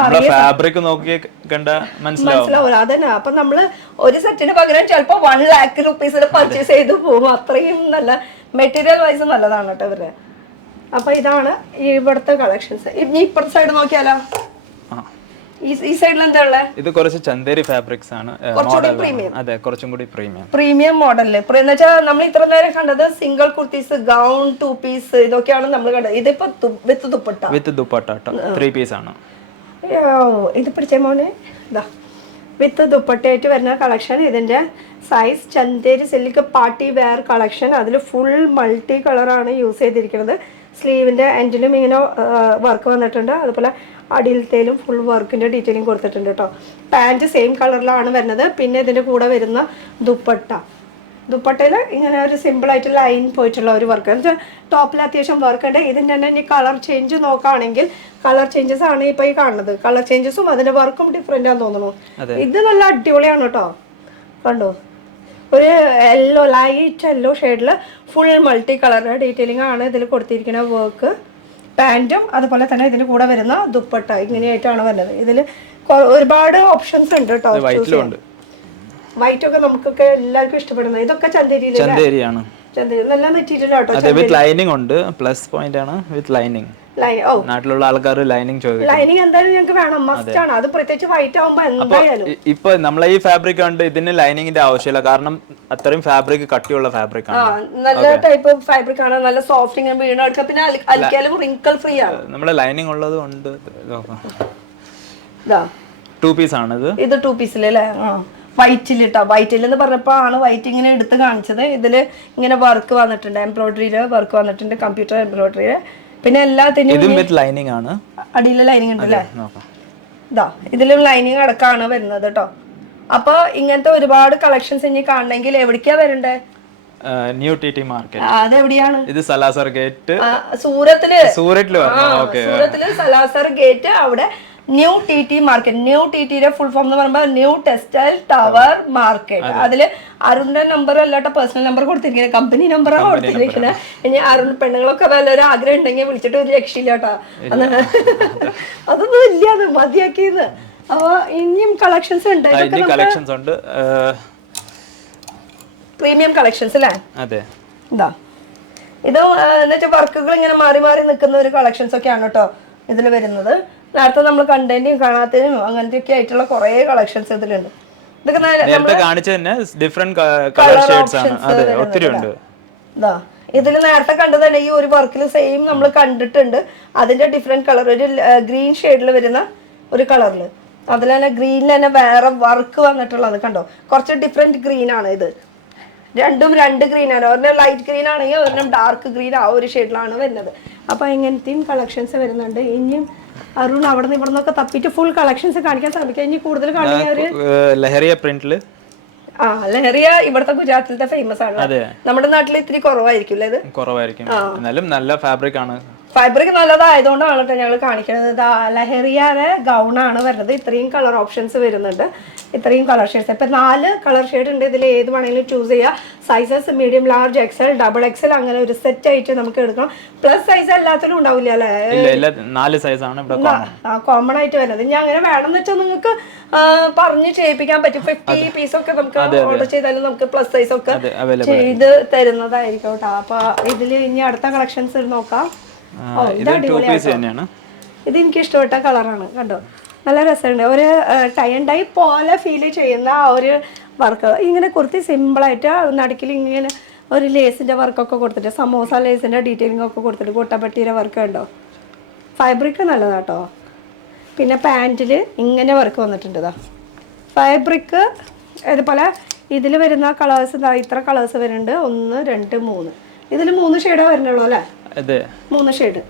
മനസ്സിലാവും. അതന്നെ. അപ്പൊ നമ്മള് ഒരു സെറ്റിന് പകരം ചിലപ്പോ 1 lakh rupees പർച്ചേസ് ചെയ്ത് പോകും. അത്രയും നല്ല മെറ്റീരിയൽ വൈസ് നല്ലതാണ് കേട്ടോ ഇവരുടെ. അപ്പൊ ഇതാണ് ഇവിടുത്തെ കളക്ഷൻസ്. ഇനി ഇപ്പുറത്തെ സൈഡ് നോക്കിയാലോ? ഈ സൈഡിൽ എന്താ ഉള്ളത്? ഇത് കുറച്ച് ചന്തേരി ഫാബ്രിക്സ് ആണ്, പ്രീമിയം. അതെ കുറച്ചും കൂടി പ്രീമിയം മോഡല് എന്ന് വെച്ചാൽ നമ്മൾ ഇത്ര നേരം കണ്ടത് സിംഗിൾ കുർത്തീസ്, ഗൗൺ, 2 പീസ് ഇതൊക്കെയാണ് നമ്മൾ കണ്ടത്. ഇതിപ്പോ വിത്ത് ദുപ്പട്ട 3 പീസ് ആണ്. ഇത് പിടിച്ചേ മോനെ, ഇതാ വിത്ത് ദുപ്പട്ടയായിട്ട് വരുന്ന കളക്ഷൻ. ഇതിന്റെ size Chanderi silk party wear collection. അതിൽ ഫുൾ മൾട്ടി കളറാണ് യൂസ് ചെയ്തിരിക്കുന്നത്. സ്ലീവിന്റെ എൻഡിലും ഇങ്ങനെ വർക്ക് വന്നിട്ടുണ്ട്, അതുപോലെ അടിയിലത്തേലും ഫുൾ വർക്കിന്റെ ഡീറ്റെയിലിംഗ് കൊടുത്തിട്ടുണ്ട് കേട്ടോ. പാൻറ് സെയിം കളറിലാണ് വരുന്നത്. പിന്നെ ഇതിന്റെ കൂടെ വരുന്ന ദുപ്പട്ടയിൽ ഇങ്ങനെ ഒരു സിമ്പിൾ ആയിട്ട് ലൈൻ പോയിട്ടുള്ള ഒരു വർക്ക്. എന്ന് വെച്ചാൽ ടോപ്പിൽ അത്യാവശ്യം വർക്ക് ഉണ്ട്. ഇതിൻ്റെ തന്നെ ഇനി കളർ ചേഞ്ച് നോക്കുകയാണെങ്കിൽ കളർ ചേഞ്ചസ് ആണ് ഇപ്പൊ ഈ കാണുന്നത്. കളർ ചേഞ്ചസും അതിന്റെ വർക്കും ഡിഫറെന്റ് ആണെന്ന് തോന്നുന്നു. ഇത് നല്ല അടിപൊളിയാണ് കേട്ടോ, കണ്ടോ? ഒരു യെല്ലോ, ലൈറ്റ് യെല്ലോ ഷെയ്ഡിൽ ഫുൾ മൾട്ടി കളർ ഡീറ്റെയിലിംഗ് ആണ് ഇതിൽ കൊടുത്തിരിക്കുന്ന വർക്ക്. പാൻറ്റും അതുപോലെ തന്നെ ഇതിന് കൂടെ വരുന്ന ദുപ്പട്ട ഇങ്ങനെയായിട്ടാണ് വരുന്നത്. ഇതിൽ ഒരുപാട് ഓപ്ഷൻസ് ഉണ്ട് കേട്ടോ. വൈറ്റ് ഒക്കെ നമുക്കൊക്കെ എല്ലാവർക്കും ഇഷ്ടപ്പെടുന്നത്. ഇതൊക്കെ ചന്തേരിയാണ്. ചന്തേരി നല്ല മെറ്റീരിയൽ ആട്ടോ. വിത്ത് ലൈനിങ് ഉണ്ട്, പ്ലസ് പോയിന്റ് ആണ് വിത്ത് ലൈനിങ്. നാട്ടിലുള്ള ആൾക്കാർ ലൈനിങ് ചോദിക്കും. ലൈനിങ് എന്തായാലും ഞങ്ങൾക്ക് വേണം, മസ്റ്റ് ആണ്. അത് പ്രത്യേകിച്ച് വൈറ്റ് ആവുമ്പോ എന്തായാലും. ഇപ്പൊ നമ്മളെ ഈ ഫാബ്രിക് ഉണ്ട്, ഇതിന് ലൈനിങ്ങിന്റെ ആവശ്യമില്ല, കാരണം അത്രയും ഫാബ്രിക് കട്ടിയുള്ള ഫാബ്രിക് ആണ്. നല്ല ടൈപ്പ് ഫാബ്രിക് ആണ്, നല്ല സോഫ്റ്റ്, ഇങ്ങനെ വീണെടുക്കുക. പിന്നെ അലക്കിയാലും റിങ്കിൾ ഫ്രീ ആണ്. നമ്മളെ ലൈനിങ് ഉള്ളത് കൊണ്ട് 2 പീസ് ആണ് ഇത് 2 പീസിലല്ലേ? വൈറ്റിൽ കേട്ടോ. വൈറ്റിൽ എന്ന് പറഞ്ഞപ്പോ ആണ് വൈറ്റ് ഇങ്ങനെ എടുത്ത് കാണിച്ചത്. ഇതില് ഇങ്ങനെ വർക്ക് വന്നിട്ടുണ്ട്, എംബ്രോയിഡറിയില് വർക്ക് വന്നിട്ടുണ്ട്, കമ്പ്യൂട്ടർ എംബ്രോയിഡറിയില്. പിന്നെ എല്ലാത്തിനും ലൈനിങ് ആണ്, അടിയിലെ ലൈനിങ് ഉണ്ടല്ലേ? ഇതാ ഇതിലും ലൈനിങ് അടക്കമാണ് വരുന്നത് കേട്ടോ. അപ്പൊ ഇങ്ങനത്തെ ഒരുപാട് കളക്ഷൻസ് ഇനി കാണണമെങ്കിൽ എവിടേക്കാ വരണ്ടേ? New TT market. അതെവിടെയാണ്? ഇത് സലാസർ ഗേറ്റ്, സൂറത്തില് സലാസർ ഗേറ്റ്. അവിടെ ന്യൂ ടിടി മാർക്കറ്റ്. ന്യൂ ടിടിയുടെ ഫുൾ ഫോം എന്ന് പറയുമ്പോൾ ന്യൂ ടെക്സ്റ്റൈൽ ടവർ മാർക്കറ്റ്. അതില് അരുണിന്റെ നമ്പർ അല്ലാട്ടോ പേഴ്സണൽ നമ്പർ കൊടുത്തിരിക്കുന്നത്, കമ്പനി നമ്പറാണ് കൊടുത്തിരിക്കുന്നത്. ഇനി അരുൺ പെണ്ണുങ്ങളൊക്കെ വല്ലൊരു ആഗ്രഹം ഉണ്ടെങ്കിൽ വിളിച്ചിട്ട് ഒരു രക്ഷയില്ല കേട്ടോ. അതൊന്നും ഇല്ല, അത് മതിയാക്കിയത്. അപ്പൊ ഇനിയും കളക്ഷൻസ് ഉണ്ട്, പ്രീമിയം കളക്ഷൻസ് അല്ലേ? അതെ. ഇതാ ഇത് എന്നുവെച്ചാൽ വർക്കുകൾ ഇങ്ങനെ മാറി മാറി നിൽക്കുന്ന ഒരു കളക്ഷൻസ് ഒക്കെയാണ് കേട്ടോ ഇതിൽ വരുന്നത്. നേരത്തെ നമ്മൾ കണ്ടതിനും കാണാത്തതിനും അങ്ങനത്തെ ഒക്കെ ആയിട്ടുള്ള കുറെ കളക്ഷൻസ് ഇതിലുണ്ട്. ഇതിൽ നേരത്തെ കണ്ടതാണ് ഈ ഒരു വർക്കിൽ സെയിം നമ്മൾ കണ്ടിട്ടുണ്ട്. അതിന്റെ ഡിഫറെന്റ് കളർ, ഒരു ഗ്രീൻ ഷെയ്ഡിൽ വരുന്ന ഒരു കളറിൽ, അതിൽ തന്നെ ഗ്രീനിൽ തന്നെ വേറെ വർക്ക് വന്നിട്ടുള്ളത് കണ്ടോ. കുറച്ച് ഡിഫറെന്റ് ഗ്രീൻ ആണ് ഇത്. രണ്ടും 2 ഗ്രീൻ ആണ്. ഒരെണ്ണം ലൈറ്റ് ഗ്രീൻ ആണെങ്കിൽ ഒരെണ്ണം ഡാർക്ക് ഗ്രീൻ ആ ഒരു ഷെയ്ഡിലാണ് വരുന്നത്. അപ്പൊ ഇങ്ങനത്തെയും കളക്ഷൻസ് വരുന്നുണ്ട്. ഇനിയും അരുൺ അവിടെ നിന്ന് ഇവിടെ നിന്നൊക്കെ തപ്പിട്ട് ഫുൾ കളക്ഷൻസ് കാണിക്കാൻ ശ്രമിക്കുക. ഇനി കൂടുതൽ കാണിക്കാൻ ലഹരിയ പ്രിന്റില് ലഹരിയ ഇവിടുത്തെ ഗുജറാത്തിലത്തെ ഫേമസ് ആണ്. നമ്മുടെ നാട്ടിൽ ഇത്തിരി കുറവായിരിക്കും ഇത്. എന്നാലും നല്ല ഫാബ്രിക് ആണ്. ഫൈബ്രിക് നല്ലതായതുകൊണ്ടാണ് കേട്ടോ ഞങ്ങൾ കാണിക്കുന്നത്. ലഹരിയുടെ ഗൗൺ ആണ് വരുന്നത്. ഇത്രയും കളർ ഓപ്ഷൻസ് വരുന്നുണ്ട്, ഇത്രയും കളർ ഷെയ്ഡ്സ്. ഇപ്പൊ 4 കളർ ഷെയ്ഡ് ഉണ്ട്. ഇതിൽ ഏത് വേണമെങ്കിലും ചൂസ് ചെയ്യാം. Sizes medium, large, XL, double XL, അങ്ങനെ ഒരു സെറ്റ് ആയിട്ട് നമുക്ക് എടുക്കണം. പ്ലസ് സൈസ് എല്ലാത്തിലും ഉണ്ടാവില്ല അല്ലേ? 4 സൈസ് ആണ് കോമൺ ആയിട്ട് വരുന്നത്. ഇനി അങ്ങനെ വേണമെന്ന് വെച്ചാൽ നിങ്ങൾക്ക് പറഞ്ഞ് ചെയ്യിപ്പിക്കാൻ പറ്റും. 50 പീസ് ഒക്കെ നമുക്ക് ഓർഡർ ചെയ്താലും നമുക്ക് പ്ലസ് സൈസ് ഒക്കെ ചെയ്ത് തരുന്നതായിരിക്കും കേട്ടോ. അപ്പൊ ഇതിൽ ഇനി അടുത്ത കളക്ഷൻസ് നോക്കാം. ഇത് എനിക്ക് ഇഷ്ടപ്പെട്ട കളറാണ് കണ്ടോ, നല്ല രസമുണ്ട്. ഒരു ടൈ ആൻഡ് ഡൈ പോലെ ഫീൽ ചെയ്യുന്ന ആ ഒരു വർക്ക്. ഇങ്ങനെ കുർത്തി സിമ്പിളായിട്ട് നടുക്കിൽ ഇങ്ങനെ ഒരു ലേസിന്റെ വർക്കൊക്കെ കൊടുത്തിട്ട്, സമോസ ലേസിന്റെ ഡീറ്റെയിലിംഗ് ഒക്കെ കൊടുത്തിട്ട്, കുട്ടപ്പട്ടിയുടെ വർക്ക് ഉണ്ടോ. ഫാബ്രിക് നല്ലതാട്ടോ. പിന്നെ പാൻറ്റിൽ ഇങ്ങനെ വർക്ക് വന്നിട്ടുണ്ട്. ഇതാ ഫാബ്രിക്. അതുപോലെ ഇതിൽ വരുന്ന കളേഴ്സ് ഇതാ ഇത്ര കളേഴ്സ് വരുന്നുണ്ട്. 1 2 3. ഇതിൽ 3 ഷെയ്ഡേ വരുന്നുള്ളൂ അല്ലേ? 3 ഷെയ്ഡ്.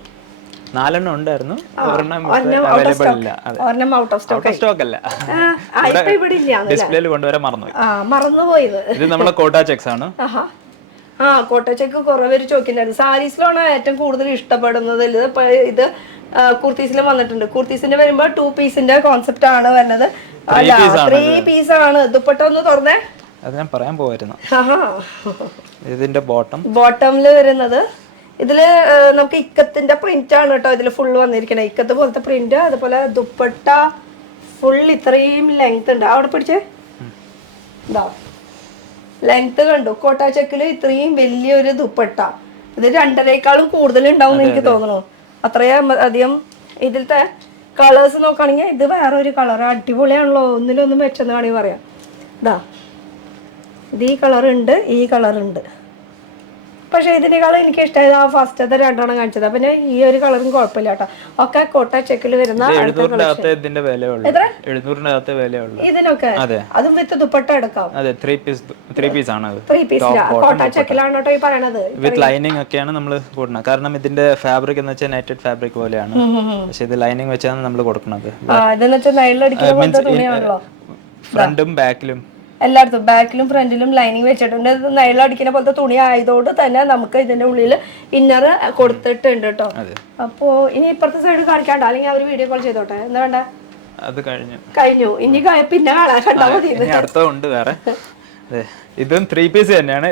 4 ഉണ്ടായിരുന്നു, ഒരെണ്ണം ഔട്ട് ഓഫ് സ്റ്റോക്ക് അല്ല. ഡിസ്പ്ലേയിൽ കൊണ്ടുവരാൻ മറന്നുപോയി. മറന്നുപോയത്. ഇത് നമ്മുടെ കോട്ട ചെക്സ് ആണ്. കോട്ട ചെക്ക് കുറെ പേര് ചോദിക്കുന്നുണ്ടായിരുന്നു. സാരീസിലാണ് ഏറ്റവും കൂടുതൽ ഇഷ്ടപ്പെടുന്നത്. ഇത് കുർത്തീസിലും വന്നിട്ടുണ്ട്. കുർത്തീസിന്റെ വരുമ്പോ 2 പീസിന്റെ കോൺസെപ്റ്റ് ആണ് വരുന്നത്. 3 പീസ് ആണ്. ദുപ്പട്ട ഒന്ന് തുറന്നേ, അത് ഞാൻ പറയാൻ പോവായിരുന്നു. ഇതിന്റെ ബോട്ടമില് വരുന്നത് ഇതില് നമുക്ക് ഇക്കത്തിന്റെ പ്രിന്റ് ആണ് കേട്ടോ ഇതിൽ ഫുൾ വന്നിരിക്കുന്നത്. ഇക്കത്ത് പോലത്തെ പ്രിന്റ്. അതുപോലെ ദുപ്പട്ട ഫുൾ ഇത്രയും ലെങ്ത് ഉണ്ട്. അവിടെ പിടിച്ചേ, ഇതാ ലെങ്ത് കണ്ടു. കോട്ട ചെക്കില് ഇത്രയും വലിയൊരു ദുപ്പട്ട. ഇത് 2.5ക്കാളും കൂടുതൽ ഉണ്ടാവും എനിക്ക് തോന്നുന്നു. അത്രയും അധികം ഇതിലത്തെ കളേഴ്സ് നോക്കുകയാണെങ്കിൽ ഇത് വേറെ ഒരു കളർ അടിപൊളിയാണല്ലോ, ഒന്നിലൊന്നും വെച്ചെന്ന് വേണമെങ്കിൽ പറയാം. ഇതാ ഇത് ഈ കളറുണ്ട്, ഈ കളറുണ്ട്. പക്ഷേ ഇതിനേക്കാളും എനിക്ക് ഇഷ്ടമായത് ആ ഫസ്റ്റത്തെ രണ്ടെണ്ണം കാണിച്ചത്. പിന്നെ ഈ ഒരു കളറും കുഴപ്പമില്ല കേട്ടോ. ഒക്കെ കോട്ട ചെക്കിൽ വരുന്ന ഇതിനൊക്കെ അതും വിത്ത് ദുപ്പട്ട എടുക്കാം. ത്രീ പീസില്ല കോട്ട ചെക്കിലാണ് കേട്ടോ ഈ പറയണത്. വിത്ത് ലൈനിങ് ഒക്കെയാണ് നമ്മൾ കൊടുക്കുന്നത്. കാരണം ഇതിന്റെ ഫാബ്രിക് എന്ന് വെച്ചാൽ നെറ്റഡ് ഫാബ്രിക് പോലെയാണ്, പക്ഷെ ഇത് ലൈനിങ് വെച്ചാണ് നമ്മൾ കൊടുക്കുന്നത്. ഇതെന്ന് വെച്ചാൽ നൈലടിക്കുന്ന പോലത്തെ തുണിയാണല്ലോ. ഫ്രണ്ടും ബാക്കിലും എല്ലായിടത്തും ബാക്കിലും ഫ്രണ്ടിലും ലൈനിങ് വെച്ചിട്ടുണ്ട്. ഇത് നൈലടിക്കുന്ന പോലത്തെ തുണി ആയതുകൊണ്ട് തന്നെ നമുക്ക് ഇതിന്റെ ഉള്ളിൽ ഇന്നർ കൊടുത്തിട്ടുണ്ട് കേട്ടോ. അപ്പോ ഇനി ഇപ്പുറത്തെ സൈഡ് കാണിക്കാണ്ട, അല്ലെങ്കിൽ അവർ വീഡിയോ കോൾ ചെയ്തോട്ടെ. എന്താ വേണ്ട, അത് കഴിഞ്ഞു. ഇനി പിന്നെ കാണാൻ കണ്ടാ മതി. അടുത്തുണ്ട് വേറെ. ഇതും 3 പീസ് തന്നെയാണ്.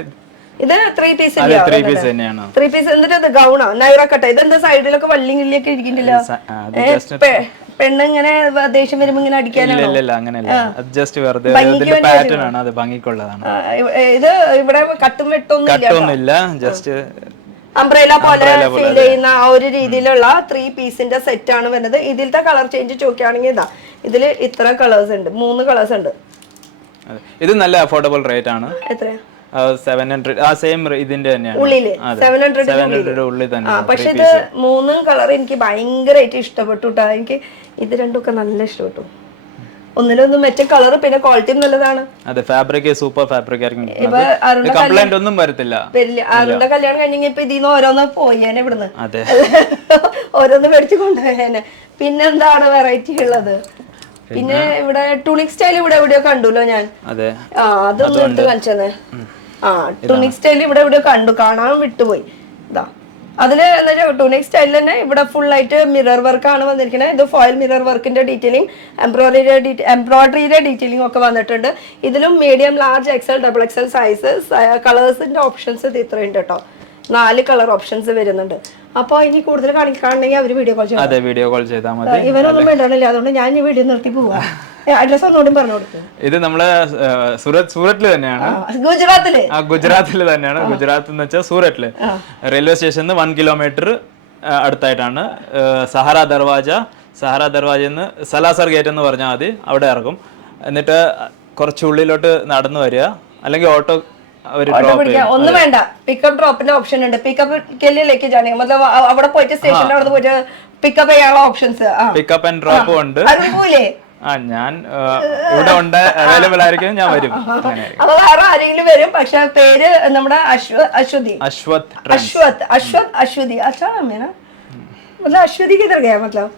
ഇത് 3 പീസ് തന്നെയാണ്. 3 പീസ് എന്നിട്ട് ഇത് ഗൗണോ നൈറ കട്ട. ഇതെന്താ സൈഡിലൊക്കെ വള്ളി കിള്ളിയൊക്കെ ഇരിക്കുന്നില്ല. പെണ്ണിങ്ങനെ ദേഷ്യം വരുമ്പോ ഇങ്ങനെ അടിക്കാനാണോ? ഇത് ഇവിടെ കട്ടും വെട്ടൊന്നുമില്ല, ജസ്റ്റ് അംബ്രേല പോലെ ഫീൽ ചെയ്യുന്ന ആ ഒരു രീതിയിലുള്ള 3 പീസിന്റെ സെറ്റ് ആണ് വരുന്നത്. ഇതിലത്തെ കളർ ചേഞ്ച് ചോദിക്കുകയാണെങ്കിൽ ഇതാ ഇതില് ഇത്ര കളേഴ്സ് ഉണ്ട്, 3 കളേഴ്സ് ഉണ്ട്. ഇത് നല്ല അഫോർഡബിൾ റേറ്റ് ആണ്. എത്രയാ? 700. ആ സെയിം ഇതിന്റെ തന്നെയാണ് ഉള്ളില് 700 ഉള്ളിൽ തന്നെ. പക്ഷെ ഇത് 3 കളർ എനിക്ക് ഭയങ്കരമായിട്ട് ഇഷ്ടപ്പെട്ടു കേട്ടോ. എനിക്ക് ഇത് രണ്ടുമൊക്കെ നല്ല ഇഷ്ടപ്പെട്ടു. ഒന്നിലൊന്നും മറ്റേ കളർ പിന്നെ ക്വാളിറ്റി നല്ലതാണ്. അതെ, ഫാബ്രിക് സൂപ്പർ ഫാബ്രിക് ആയിരിക്കും. കംപ്ലൈന്റ് ഒന്നും വരത്തില്ല. അരുണിന്റെ കല്യാണം കഴിഞ്ഞെങ്കിൽ ഇപ്പൊ ഇതിന്ന് ഓരോന്ന് പോയേനെ ഇവിടുന്ന്. ഓരോന്ന് മേടിച്ചു കൊണ്ടുപോയേനെ. പിന്നെന്താണ് വെറൈറ്റി ഉള്ളത്? പിന്നെ ഇവിടെ ടൂണിക് സ്റ്റൈൽ ഇവിടെ എവിടെയോ കണ്ടുല്ലോ ഞാൻ. അതൊന്നും എടുത്ത് കളിച്ചെന്നേ. ടൂണിക് സ്റ്റൈൽ ഇവിടെ എവിടെയോ കണ്ടു, കാണാൻ വിട്ടുപോയി. ഇതാ അതില് എന്താ വെച്ചാൽ ടൂണിക് സ്റ്റൈലിൽ തന്നെ ഇവിടെ ഫുൾ ആയിട്ട് മിറർ വർക്ക് ആണ് വന്നിരിക്കുന്നത്. ഇത് ഫോയിൽ മിറർ വർക്കിന്റെ ഡീറ്റെയിലിംഗ്, എംബ്രോയിഡറിയുടെ ഡീറ്റെയിലിംഗ് ഒക്കെ വന്നിട്ടുണ്ട്. ഇതിലും medium, large, XL, double XL size. കളേഴ്സിന്റെ ഓപ്ഷൻസ് ഇത് ഇത്രയുണ്ട് കേട്ടോ. 4 കളർ ഓപ്ഷൻസ് വരുന്നുണ്ട്. അപ്പൊ ഇനി കൂടുതൽ കാണിക്കുകയാണെങ്കിൽ അവര് വീഡിയോ കോൾ ചെയ്യും. വീഡിയോ കോൾ ചെയ്താൽ മതി. ഇവനൊന്നും വേണ്ടണില്ല, അതുകൊണ്ട് ഞാൻ ഈ വീഡിയോ നിർത്തി പോവാ. അഡ്രസ് ഒന്നുകൂടി പറഞ്ഞു കൊടുക്കും. ഇത് നമ്മള് സൂറത്തിൽ തന്നെയാണ്. ഗുജറാത്തിൽ തന്നെയാണ്. ഗുജറാത്ത് എന്ന് വെച്ചാൽ സൂററ്റില് റെയിൽവേ സ്റ്റേഷനിൽ 1 കിലോമീറ്റർ അടുത്തായിട്ടാണ്. സഹാറ ദർവാജന്ന് സലാസർ ഗേറ്റ് എന്ന് പറഞ്ഞാൽ മതി, അവിടെ ഇറങ്ങും. എന്നിട്ട് കുറച്ച് ഉള്ളിലോട്ട് നടന്നു വരിക, അല്ലെങ്കിൽ ഓട്ടോ ഒന്നും വേണ്ട, പിക്കപ്പ് ഡ്രോപ്പിന്റെ ഓപ്ഷൻ ഉണ്ട്. പിക്കപ്പ് കെല്ലിലേക്ക് അവിടെ പോയിട്ട് സ്റ്റേഷനിൽ അവിടെ പോയിട്ട് പിക്കപ്പ് ചെയ്യാനുള്ള ഓപ്ഷൻസ്, പിക്കപ്പ് ആൻഡ് ഡ്രോപ്പ് ഉണ്ട്. ഞാൻ ഇവിടെ ഉണ്ട്, അവൈലബിൾ ആയിരിക്കും, ഞാൻ വരും. അപ്പൊ വേറെ ആരെങ്കിലും വരും, പക്ഷെ പേര് നമ്മുടെ അശ്വതി അച്ഛാ അശ്വതി കിതർ ഗയാ മത്ലബ്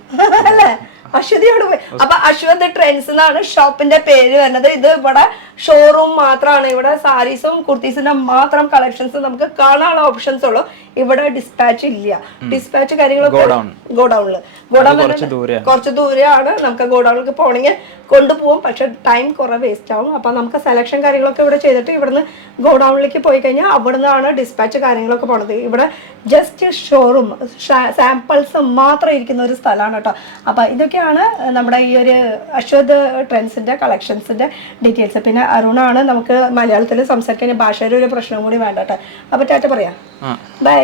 അല്ലേ, അശ്വതിയോട് പോയി. അപ്പൊ അശ്വത് ട്രെൻഡ്സ് എന്നാണ് ഷോപ്പിന്റെ പേര് വരുന്നത്. ഇത് ഇവിടെ ഷോറൂം മാത്രമാണ്. ഇവിടെ സാരീസും കുർത്തീസിന്റെ മാത്രം കളക്ഷൻസ് നമുക്ക് കാണാനുള്ള ഓപ്ഷൻസ് ഉള്ളൂ. ഇവിടെ ഡിസ്പാച്ച് ഇല്ല. ഡിസ്പാച്ച് കാര്യങ്ങളൊക്കെ ഗോഡൌണില് കുറച്ച് ദൂരെയാണ്. നമുക്ക് ഗോഡൌണിലേക്ക് പോകണമെങ്കിൽ കൊണ്ടുപോകും, പക്ഷെ ടൈം കുറെ വേസ്റ്റ് ആവും. അപ്പൊ നമുക്ക് സെലക്ഷൻ കാര്യങ്ങളൊക്കെ ഇവിടെ ചെയ്തിട്ട് ഇവിടുന്ന് ഗോഡൌണിലേക്ക് പോയി കഴിഞ്ഞാൽ അവിടുന്നാണ് ഡിസ്പാച്ച് കാര്യങ്ങളൊക്കെ പോണത്. ഇവിടെ ജസ്റ്റ് ഷോറൂം സാമ്പിൾസ് മാത്രം ഇരിക്കുന്ന ഒരു സ്ഥലമാണ് കേട്ടോ. അപ്പൊ ഇതൊക്കെയാണ് നമ്മുടെ ഈ ഒരു അശ്വത് ട്രെൻഡ്സിന്റെ കളക്ഷൻസിന്റെ ഡീറ്റെയിൽസ്. പിന്നെ അരുണാണ് നമുക്ക് മലയാളത്തിൽ സംസാരിക്കാൻ ഭാഷയുടെ ഒരു പ്രശ്നം കൂടി വേണ്ട കേട്ടോ. അപ്പൊ ടാറ്റ പറയാം, ബൈ.